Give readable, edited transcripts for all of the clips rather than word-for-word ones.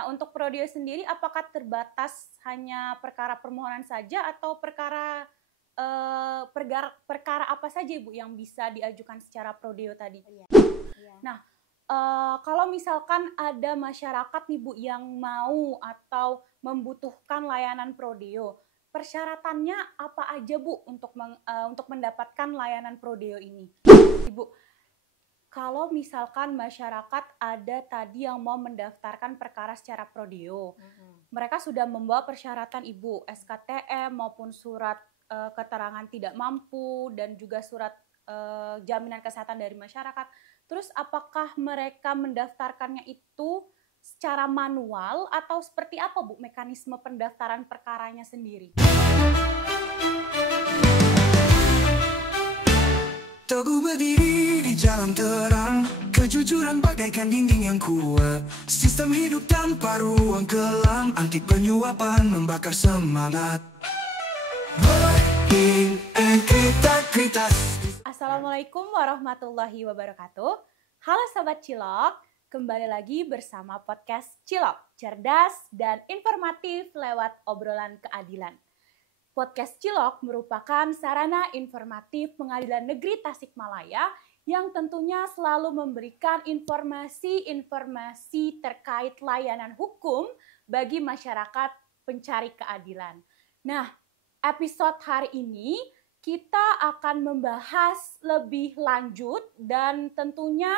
Nah, untuk prodeo sendiri apakah terbatas hanya perkara permohonan saja atau perkara apa saja Ibu yang bisa diajukan secara prodeo tadi? Iya. Iya. Nah, kalau misalkan ada masyarakat nih Bu yang mau atau membutuhkan layanan prodeo, persyaratannya apa aja Bu untuk mendapatkan layanan prodeo ini? Ibu, kalau misalkan masyarakat ada tadi yang mau mendaftarkan perkara secara prodeo, mereka sudah membawa persyaratan Ibu, SKTM maupun surat keterangan tidak mampu dan juga surat jaminan kesehatan dari masyarakat. Terus apakah mereka mendaftarkannya itu secara manual atau seperti apa Bu mekanisme pendaftaran perkaranya sendiri? Teguh berdiri di jalan terang, kejujuran bagaikan dinding yang kuat. Sistem hidup tanpa ruang kelam, anti penyuapan membakar semangat. Berintegritas. Assalamualaikum warahmatullahi wabarakatuh. Halo Sobat Cilok, kembali lagi bersama podcast Cilok, cerdas dan informatif lewat obrolan keadilan. Podcast Cilok merupakan sarana informatif Pengadilan Negeri Tasikmalaya yang tentunya selalu memberikan informasi-informasi terkait layanan hukum bagi masyarakat pencari keadilan. Nah, episode hari ini kita akan membahas lebih lanjut dan tentunya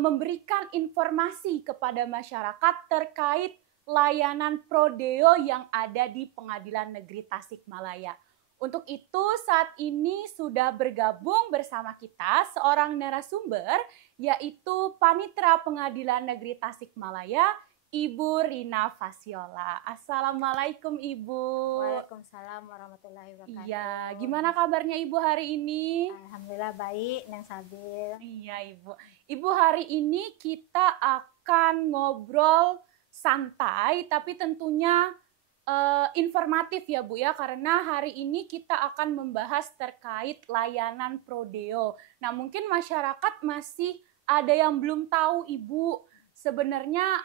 memberikan informasi kepada masyarakat terkait layanan prodeo yang ada di Pengadilan Negeri Tasikmalaya. Untuk itu saat ini sudah bergabung bersama kita seorang narasumber yaitu Panitera Pengadilan Negeri Tasikmalaya, Ibu Rina Fasiola. Assalamualaikum Ibu. Waalaikumsalam warahmatullahi wabarakatuh. Iya, gimana kabarnya Ibu hari ini? Alhamdulillah baik, Neng Sabil. Iya Ibu. Ibu hari ini kita akan ngobrol santai tapi tentunya informatif ya Bu ya, karena hari ini kita akan membahas terkait layanan prodeo. Nah mungkin masyarakat masih ada yang belum tahu Ibu sebenarnya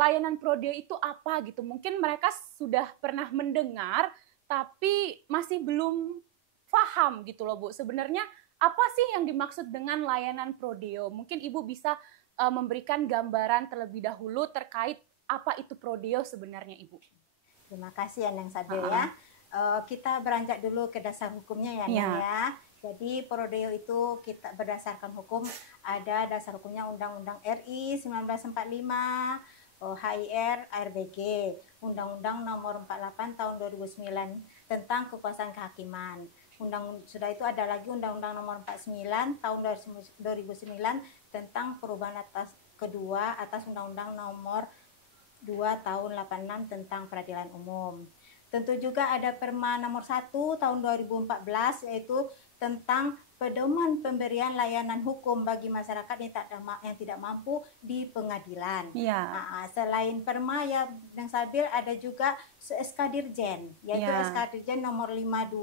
layanan prodeo itu apa gitu. Mungkin mereka sudah pernah mendengar tapi masih belum paham gitu loh Bu. Sebenarnya apa sih yang dimaksud dengan layanan prodeo? Mungkin Ibu bisa memberikan gambaran terlebih dahulu terkait apa itu prodeo sebenarnya Ibu. Terima kasih ya Neng Sabil ya. Kita beranjak dulu ke dasar hukumnya ya Neng ya. Jadi prodeo itu kita berdasarkan hukum, ada dasar hukumnya Undang-Undang RI 1945, HIR, ARBG, Undang-Undang Nomor 48 Tahun 2009 tentang kekuasaan kehakiman. Sudah itu ada lagi Undang-Undang Nomor 49 Tahun 2009 tentang perubahan kedua atas Undang-Undang Nomor 2 Tahun 86 tentang peradilan umum. Tentu juga ada Perma Nomor 1 Tahun 2014 yaitu tentang pedoman pemberian layanan hukum bagi masyarakat yang tidak mampu di pengadilan. Nah, selain Perma ya yang Sabil ada juga SK Dirjen yaitu SK Dirjen Nomor 52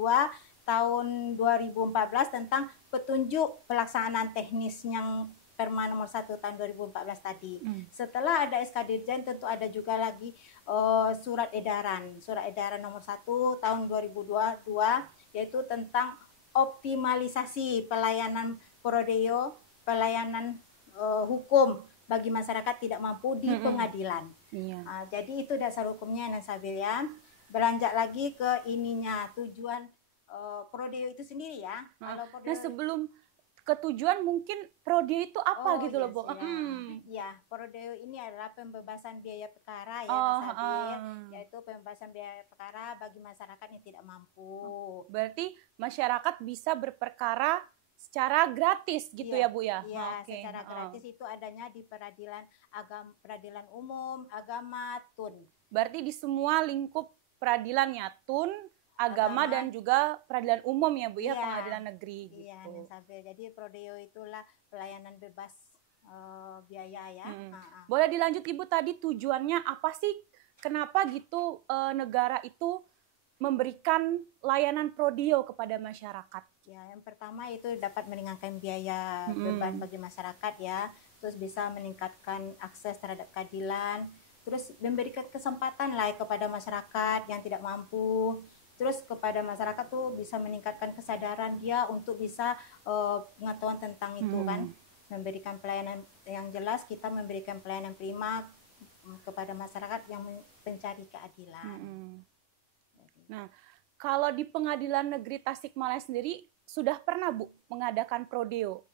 Tahun 2014 tentang petunjuk pelaksanaan teknis yang Perma Nomor 1 Tahun 2014 tadi. Setelah ada SK Dirjen tentu ada juga lagi surat edaran Nomor 1 Tahun 2022 yaitu tentang optimalisasi pelayanan prodeo, pelayanan hukum bagi masyarakat tidak mampu di pengadilan. Jadi itu dasar hukumnya Neng Sabil ya. Beranjak lagi ke ininya tujuan prodeo itu sendiri ya. Nah sebelum ketujuan mungkin prodeo itu apa gitu loh Bu? Iya, prodeo ini adalah pembebasan biaya perkara ya Sabil, yaitu pembebasan biaya perkara bagi masyarakat yang tidak mampu. Berarti masyarakat bisa berperkara secara gratis gitu ya Bu ya? Iya, secara gratis itu adanya di peradilan umum, agama, TUN. Berarti di semua lingkup peradilannya TUN, agama dan juga peradilan umum ya Bu ya, pengadilan negeri gitu. Iya, jadi prodeo itulah pelayanan bebas biaya ya. Boleh dilanjut Ibu tadi tujuannya apa sih? Kenapa gitu negara itu memberikan layanan prodeo kepada masyarakat? Ya, yang pertama itu dapat meringankan biaya beban bagi masyarakat ya. Terus bisa meningkatkan akses terhadap keadilan, terus memberikan kesempatan lah kepada masyarakat yang tidak mampu. Terus kepada masyarakat tuh bisa meningkatkan kesadaran dia untuk bisa pengetahuan tentang itu kan, memberikan pelayanan yang jelas, kita memberikan pelayanan prima kepada masyarakat yang mencari keadilan. Nah, kalau di Pengadilan Negeri Tasikmalaya sendiri sudah pernah Bu mengadakan prodeo?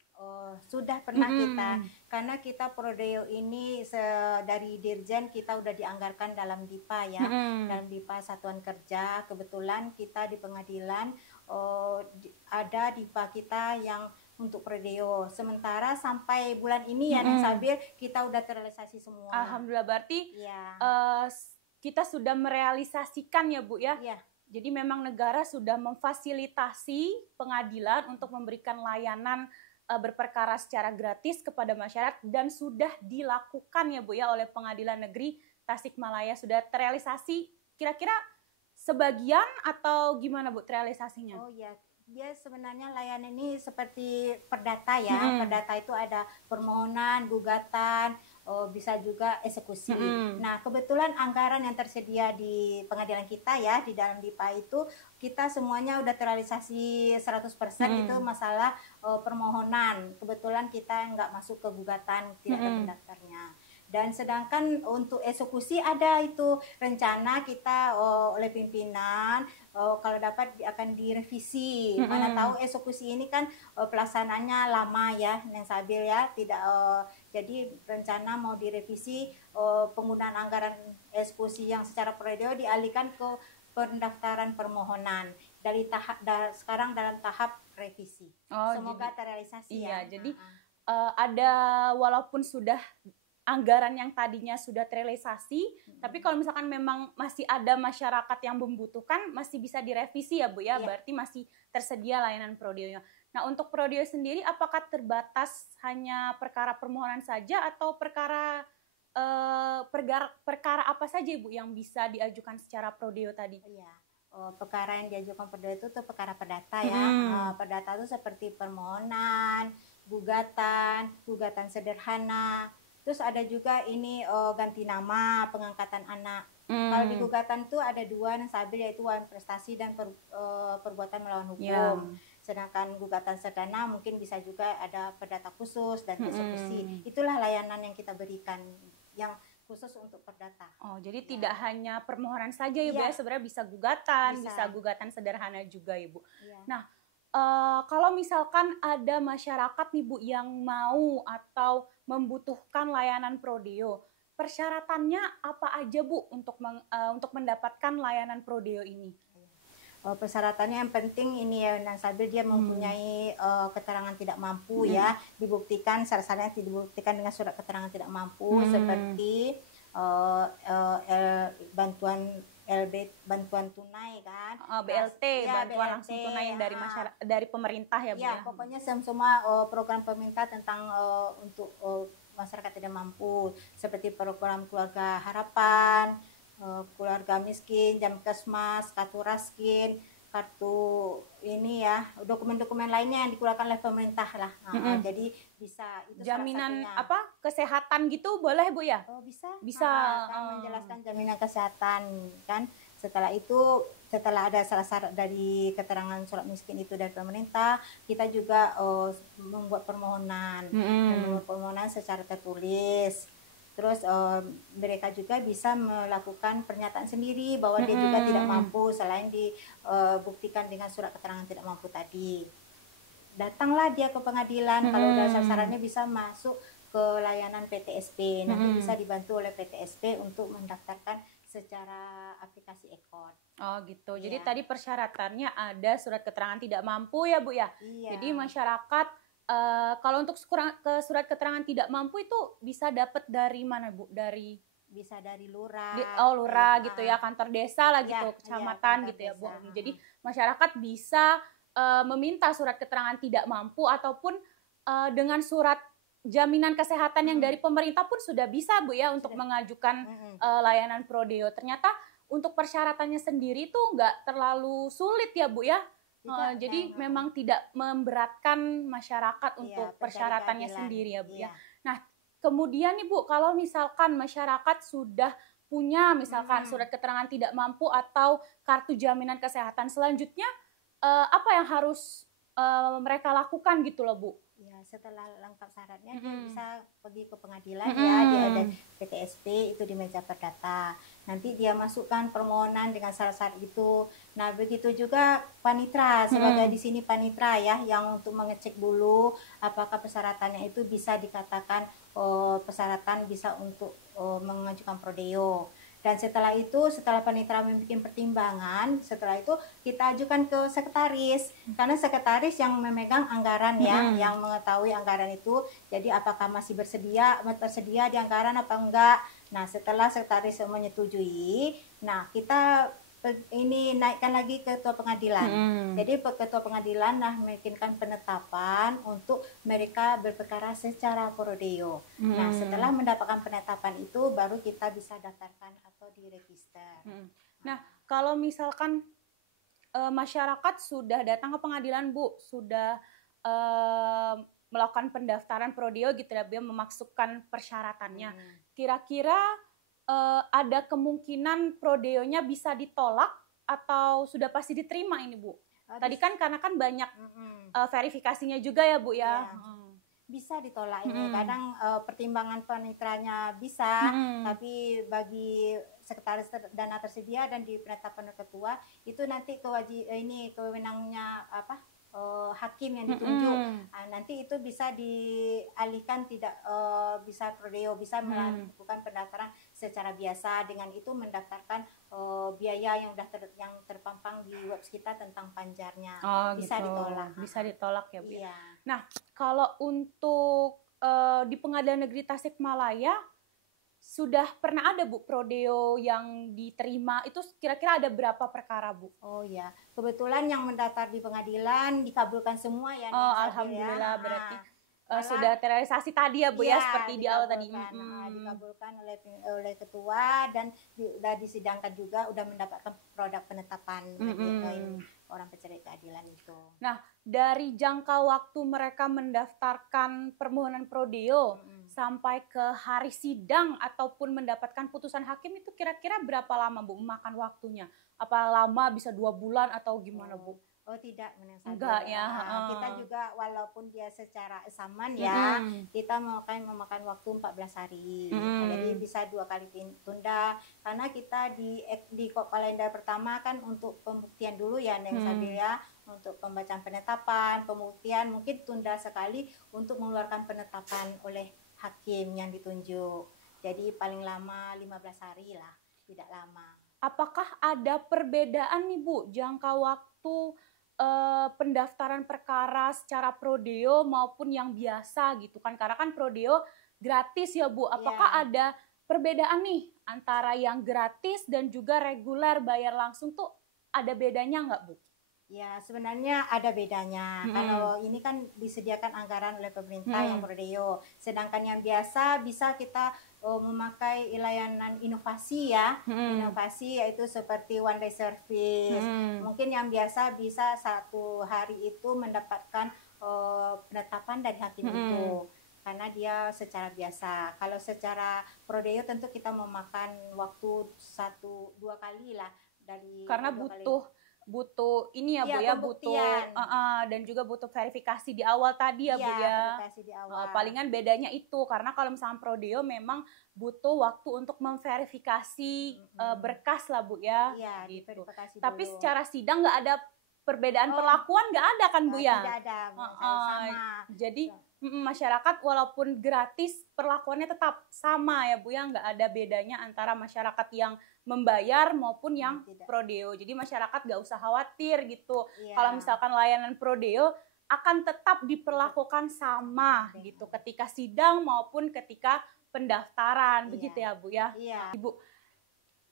Sudah pernah kita, karena kita prodeo ini dari Dirjen kita udah dianggarkan dalam DIPA ya, dalam DIPA Satuan Kerja. Kebetulan kita di pengadilan ada DIPA kita yang untuk prodeo. Sementara sampai bulan ini ya Neng Sabil kita udah terrealisasi semua. Alhamdulillah, berarti ya. Kita sudah merealisasikan ya Bu ya. Ya. Jadi memang negara sudah memfasilitasi pengadilan untuk memberikan layanan berperkara secara gratis kepada masyarakat dan sudah dilakukan ya Bu ya oleh Pengadilan Negeri Tasikmalaya. Sudah terrealisasi kira-kira sebagian atau gimana Bu terrealisasinya? Oh ya, dia sebenarnya layanan ini seperti perdata ya. Perdata itu ada permohonan, gugatan, bisa juga eksekusi. Nah, kebetulan anggaran yang tersedia di pengadilan kita ya, di dalam DIPA itu kita semuanya udah terrealisasi 100% itu masalah permohonan. Kebetulan kita nggak masuk ke gugatan, tidak ada pendaftarnya. Dan sedangkan untuk eksekusi ada itu rencana kita oleh pimpinan kalau dapat akan direvisi. Mana tahu eksekusi ini kan pelaksanaannya lama ya, Neng Sabil ya, tidak jadi rencana mau direvisi penggunaan anggaran eksekusi yang secara prodeo dialihkan ke pendaftaran permohonan dari sekarang dalam tahap revisi. Semoga terrealisasi ya. Iya, jadi ada walaupun sudah anggaran yang tadinya sudah terrealisasi, tapi kalau misalkan memang masih ada masyarakat yang membutuhkan, masih bisa direvisi ya Bu ya, berarti masih tersedia layanan prodeo. Nah, untuk prodeo sendiri apakah terbatas hanya perkara permohonan saja atau perkara apa saja Ibu yang bisa diajukan secara prodeo tadi? Iya. Perkara yang diajukan perdata itu tuh perkara perdata ya. Perdata itu seperti permohonan, gugatan sederhana. Terus ada juga ini ganti nama, pengangkatan anak. Kalau di gugatan itu ada dua yang Sabil, yaitu wan prestasi dan perbuatan melawan hukum. Sedangkan gugatan sederhana mungkin bisa juga ada perdata khusus dan eksekusi. Itulah layanan yang kita berikan yang khusus untuk perdata. Jadi tidak hanya permohonan saja ya Bu ya, sebenarnya bisa gugatan sederhana juga Ibu. Nah, kalau misalkan ada masyarakat nih Bu yang mau atau membutuhkan layanan prodeo, persyaratannya apa aja Bu untuk mendapatkan layanan prodeo ini? Persyaratannya yang penting ini ya Nang Sabil, dia mempunyai keterangan tidak mampu ya, dibuktikan syarat-syaratnya dibuktikan dengan surat keterangan tidak mampu seperti bantuan tunai kan, BLT, bantuan langsung tunai yang dari pemerintah ya Bu ya. Pokoknya semua program pemerintah tentang untuk masyarakat tidak mampu, seperti program keluarga harapan, keluarga miskin, Jamkesmas, kartu raskin, kartu ini ya, dokumen-dokumen lainnya yang dikeluarkan oleh pemerintah lah. Jadi bisa itu jaminan kesehatan gitu boleh Bu ya? Bisa kan menjelaskan jaminan kesehatan kan. Setelah itu, setelah ada syarat dari keterangan surat miskin itu dari pemerintah, kita juga membuat permohonan, secara tertulis. Terus mereka juga bisa melakukan pernyataan sendiri bahwa dia juga tidak mampu, selain dibuktikan dengan surat keterangan tidak mampu tadi. Datanglah dia ke pengadilan, kalau syarat-syaratnya bisa masuk ke layanan PTSP, nanti bisa dibantu oleh PTSP untuk mendaftarkan secara aplikasi e-court. Gitu. Jadi tadi persyaratannya ada surat keterangan tidak mampu ya Bu ya. Jadi masyarakat kalau untuk surat keterangan tidak mampu itu bisa dapat dari mana Bu? Bisa dari lurah. Lurah gitu ya, kantor desa lah gitu, kecamatan gitu ya Bu. Jadi masyarakat bisa meminta surat keterangan tidak mampu ataupun dengan surat jaminan kesehatan yang dari pemerintah pun sudah bisa Bu ya untuk mengajukan layanan prodeo. Ternyata untuk persyaratannya sendiri tuh nggak terlalu sulit ya Bu ya. Jadi memang tidak memberatkan masyarakat untuk persyaratannya sendiri ya Bu ya. Nah, kemudian nih Bu, kalau misalkan masyarakat sudah punya misalkan surat keterangan tidak mampu atau kartu jaminan kesehatan, selanjutnya apa yang harus mereka lakukan gitu loh Bu? Ya, setelah lengkap syaratnya dia bisa pergi ke pengadilan ya, dia ada PTSP itu di meja perdata. Nanti dia masukkan permohonan dengan syarat-syarat itu. Nah, begitu juga panitra sebagai di sini panitra ya, yang untuk mengecek dulu apakah persyaratannya itu bisa dikatakan persyaratan bisa untuk mengajukan prodeo. Dan setelah itu, setelah panitra membuat pertimbangan, setelah itu kita ajukan ke sekretaris. Karena sekretaris yang memegang anggaran ya, yang mengetahui anggaran itu. Jadi apakah masih tersedia di anggaran apa enggak. Nah, setelah sekretaris menyetujui, nah kita ini naikkan lagi ke ketua pengadilan. Jadi ketua pengadilan membikinkan penetapan untuk mereka berperkara secara prodeo. Nah, setelah mendapatkan penetapan itu baru kita bisa daftarkan atau diregister. Nah, kalau misalkan masyarakat sudah datang ke pengadilan Bu, sudah melakukan pendaftaran prodeo gitu ya, dia memasukkan persyaratannya. Kira-kira ada kemungkinan prodeonya bisa ditolak atau sudah pasti diterima ini Bu? Tadi kan karena kan banyak verifikasinya juga ya Bu ya. Bisa ditolak ini. Kadang pertimbangan panitranya bisa, tapi bagi sekretaris dana tersedia dan di penetapan ketua itu nanti kewenangannya hakim yang ditunjuk. Nanti itu bisa dialihkan, tidak bisa prodeo, bisa melakukan pendaftaran secara biasa, dengan itu mendaftarkan biaya yang terpampang di website kita tentang panjarnya. Bisa gitu. ditolak. Bisa ditolak ya Bu. Iya. Nah, kalau untuk di Pengadilan Negeri Tasikmalaya sudah pernah ada Bu prodeo yang diterima, itu kira-kira ada berapa perkara Bu? Oh ya, kebetulan yang mendaftar di pengadilan dikabulkan semua ya. Alhamdulillah ya. Berarti sudah terrealisasi tadi ya Bu ya, seperti di awal tadi. Dikabulkan oleh ketua dan sudah disidangkan juga, udah mendapatkan produk penetapan orang pencari keadilan itu. Nah, dari jangka waktu mereka mendaftarkan permohonan prodeo sampai ke hari sidang ataupun mendapatkan putusan hakim itu kira-kira berapa lama Bu memakan waktunya? Apa lama, bisa 2 bulan atau gimana Bu? Oh tidak, enggak ya. Kita juga walaupun dia secara saman ya, kita memakan waktu 14 hari. Jadi bisa 2 kali tunda, karena kita di kalender pertama kan untuk pembuktian dulu ya Neng Sabil ya, untuk pembacaan penetapan, pembuktian mungkin tunda sekali untuk mengeluarkan penetapan oleh hakim yang ditunjuk. Jadi paling lama 15 hari lah, tidak lama. Apakah ada perbedaan nih Bu jangka waktu pendaftaran perkara secara prodeo maupun yang biasa gitu kan, karena kan prodeo gratis ya Bu. Apakah ada perbedaan nih antara yang gratis dan juga reguler bayar langsung tuh ada bedanya nggak Bu? Ya sebenarnya ada bedanya. Kalau ini kan disediakan anggaran oleh pemerintah yang prodeo, sedangkan yang biasa bisa kita memakai layanan inovasi ya. Inovasi yaitu seperti one day service. Mungkin yang biasa bisa 1 hari itu mendapatkan penetapan dari hakim itu, karena dia secara biasa. Kalau secara prodeo tentu kita memakan waktu 1-2 kali lah, dari karena butuh ini ya Bu ya, butuh dan juga butuh verifikasi di awal tadi ya Bu ya. Verifikasi di awal. Palingan bedanya itu, karena kalau misalnya prodeo memang butuh waktu untuk memverifikasi berkas lah Bu ya. Iya, gitu. diverifikasi Tapi dulu. secara sidang nggak ada perbedaan perlakuan, nggak ada kan Bu ya? Tidak ada, sama. Jadi masyarakat walaupun gratis perlakuannya tetap sama ya Bu ya, nggak ada bedanya antara masyarakat yang membayar maupun yang prodeo. Jadi masyarakat nggak usah khawatir gitu. Kalau misalkan layanan prodeo akan tetap diperlakukan sama gitu ketika sidang maupun ketika pendaftaran, begitu ya Bu ya. Ibu,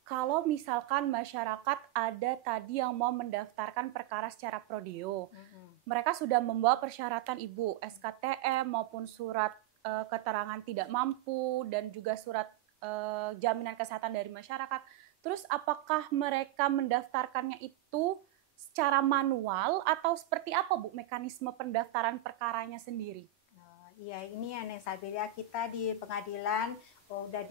kalau misalkan masyarakat ada tadi yang mau mendaftarkan perkara secara prodeo, mereka sudah membawa persyaratan Ibu, SKTM maupun surat keterangan tidak mampu dan juga surat jaminan kesehatan dari masyarakat. Terus apakah mereka mendaftarkannya itu secara manual atau seperti apa Bu mekanisme pendaftaran perkaranya sendiri? Iya, ini yang Sabila kita di pengadilan udah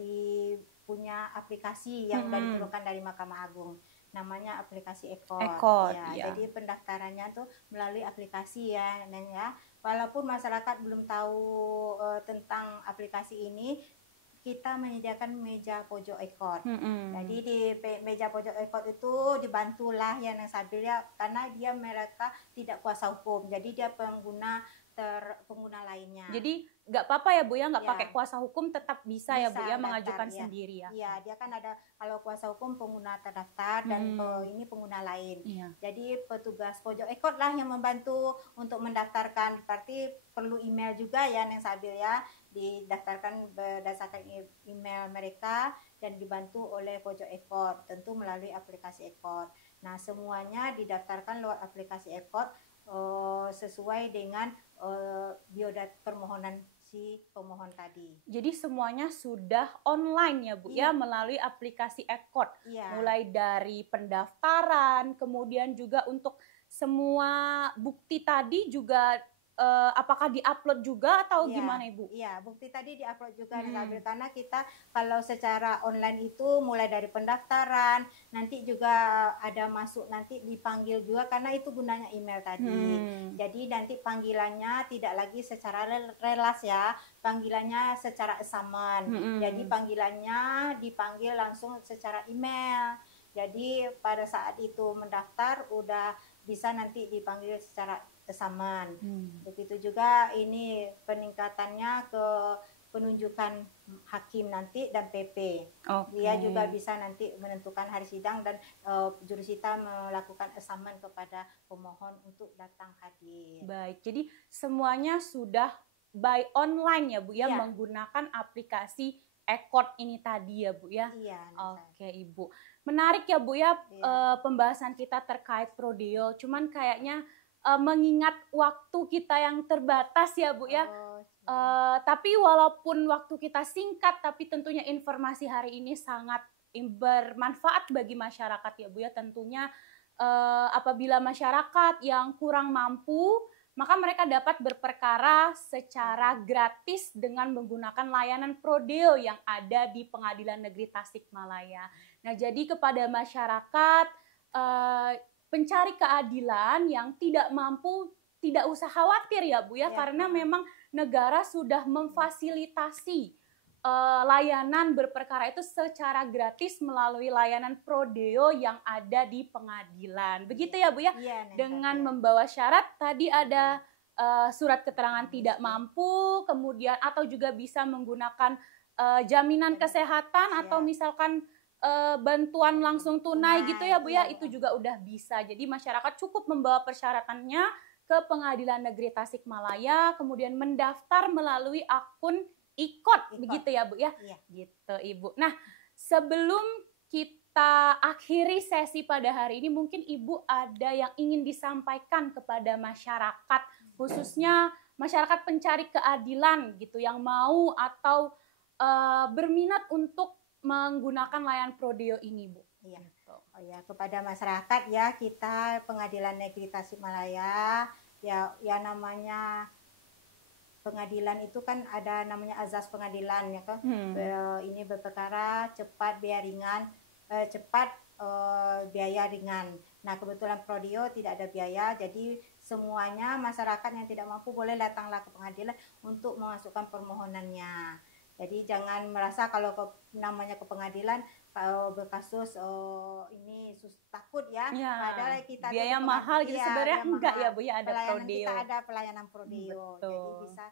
punya aplikasi yang udah dikeluarkan dari Mahkamah Agung. Namanya aplikasi Ekot. Ya, iya. jadi pendaftarannya tuh melalui aplikasi ya, Neng ya. Walaupun masyarakat belum tahu tentang aplikasi ini, kita menyediakan meja pojok Ekot. Jadi di meja pojok Ekot itu dibantulah ya Neng Sabila karena mereka tidak kuasa hukum. Jadi dia pengguna lainnya. Jadi nggak apa-apa ya Bu ya, nggak pakai kuasa hukum tetap bisa ya Bu ya mengajukan daftar, sendiri ya. Iya, dia kan ada kalau kuasa hukum pengguna terdaftar dan ini pengguna lain. Jadi petugas pojok Ekot lah yang membantu untuk mendaftarkan. Berarti perlu email juga ya Neng Sabil ya, didaftarkan berdasarkan email mereka dan dibantu oleh pojok Ekot, tentu melalui aplikasi Ekot. Nah, semuanya didaftarkan lewat aplikasi Ekot sesuai dengan biodata permohonan si pemohon tadi. Jadi semuanya sudah online ya Bu ya melalui aplikasi Ekot. Mulai dari pendaftaran, kemudian juga untuk semua bukti tadi juga apakah diupload juga atau gimana Ibu? Iya, bukti tadi diupload juga karena kita kalau secara online itu mulai dari pendaftaran, nanti juga ada masuk nanti dipanggil juga karena itu gunanya email tadi. Jadi nanti panggilannya tidak lagi secara relas ya, panggilannya secara assignment. Jadi panggilannya dipanggil langsung secara email. Jadi pada saat itu mendaftar udah bisa nanti dipanggil secara assignment. Begitu juga ini peningkatannya ke penunjukan hakim nanti dan PP. Dia juga bisa nanti menentukan hari sidang dan jurusita melakukan assignment kepada pemohon untuk datang hadir. Baik, jadi semuanya sudah by online ya Bu ya, menggunakan aplikasi Ekot ini tadi ya Bu ya. Oke Ibu, menarik ya Bu ya, pembahasan kita terkait Prodeo. Cuman kayaknya mengingat waktu kita yang terbatas ya Bu ya. Tapi walaupun waktu kita singkat, tapi tentunya informasi hari ini sangat bermanfaat bagi masyarakat ya Bu ya. Tentunya apabila masyarakat yang kurang mampu, maka mereka dapat berperkara secara gratis dengan menggunakan layanan Prodeo yang ada di Pengadilan Negeri Tasikmalaya. Nah, jadi kepada masyarakat pencari keadilan yang tidak mampu, tidak usah khawatir ya Bu ya, karena memang negara sudah memfasilitasi layanan berperkara itu secara gratis melalui layanan Prodeo yang ada di pengadilan. Begitu ya Bu ya? Dengan membawa syarat tadi ada surat keterangan tidak mampu, kemudian atau juga bisa menggunakan jaminan kesehatan atau misalkan bantuan langsung tunai gitu ya Bu ya, itu juga udah bisa. Jadi masyarakat cukup membawa persyaratannya ke Pengadilan Negeri Tasikmalaya, kemudian mendaftar melalui akun Ikot, begitu ya Bu ya? Gitu Ibu. Nah, sebelum kita akhiri sesi pada hari ini, mungkin Ibu ada yang ingin disampaikan kepada masyarakat, khususnya masyarakat pencari keadilan gitu, yang mau atau berminat untuk menggunakan layanan Prodeo ini Bu. Kepada masyarakat ya, kita Pengadilan Negeri Tasikmalaya ya namanya pengadilan itu kan ada namanya azas pengadilan ya kan. Ini berperkara cepat biaya ringan, biaya ringan. Nah, kebetulan Prodeo tidak ada biaya, jadi semuanya masyarakat yang tidak mampu boleh datanglah ke pengadilan untuk memasukkan permohonannya. Jadi jangan merasa kalau namanya ke pengadilan kalau berkasus ini takut ya. Padahal kita biaya mahal gitu sebenarnya enggak ya Bu ya, ada Prodeo. Kita ada pelayanan Prodeo. Jadi bisa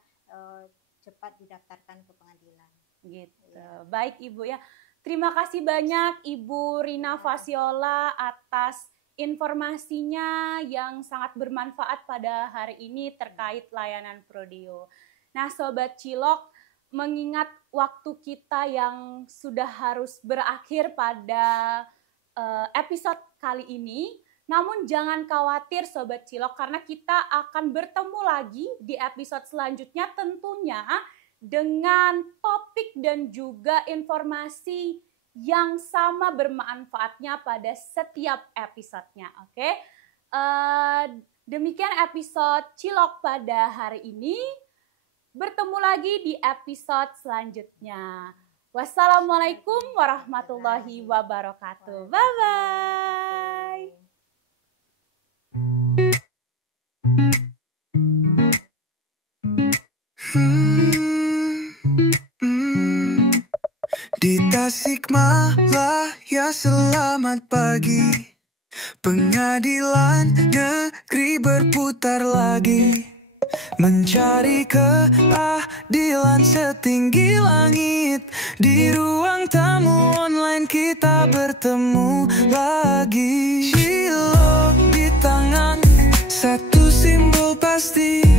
cepat didaftarkan ke pengadilan. Gitu. Baik Ibu ya. Terima kasih banyak Ibu Rina Fasiola atas informasinya yang sangat bermanfaat pada hari ini terkait layanan Prodeo. Nah, Sobat Cilok, mengingat waktu kita yang sudah harus berakhir pada episode kali ini, namun jangan khawatir Sobat Cilok, karena kita akan bertemu lagi di episode selanjutnya tentunya dengan topik dan juga informasi yang sama bermanfaatnya pada setiap episodenya. Oke? Demikian episode Cilok pada hari ini. Bertemu lagi di episode selanjutnya. Wassalamualaikum warahmatullahi wabarakatuh. Bye-bye. Di Tasikmalaya selamat pagi. Pengadilan negeri berputar lagi, mencari keadilan setinggi langit. Di ruang tamu online kita bertemu lagi. Cilok di tangan, satu simbol pasti.